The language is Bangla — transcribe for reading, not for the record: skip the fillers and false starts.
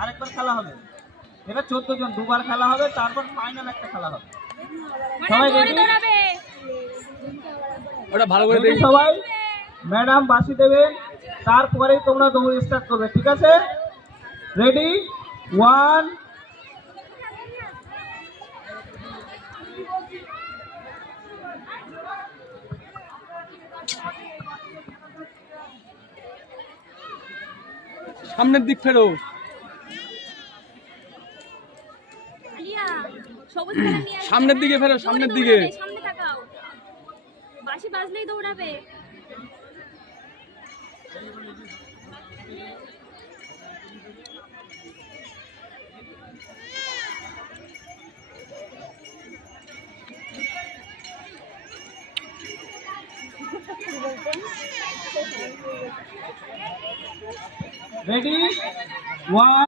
আরেকবার খেলা হবে। এটা 14 জন, দুবার খেলা হবে, তারপর ফাইনাল একটা খেলা হবে। সবাই রেডি? ওটা ভালো করে দেখি সবাই। ম্যাডাম বাঁশি দেবেন, তারপরেই তোমরা দৌড় স্টার্ট করবে, ঠিক আছে? রেডি? 1 সামনের দিক ফেরো। সামনের দিকে ফেরো, সামনের দিকে। সামনে তাকাও, বাঁশি বাজলেই দৌড়াবে। রেডি? 1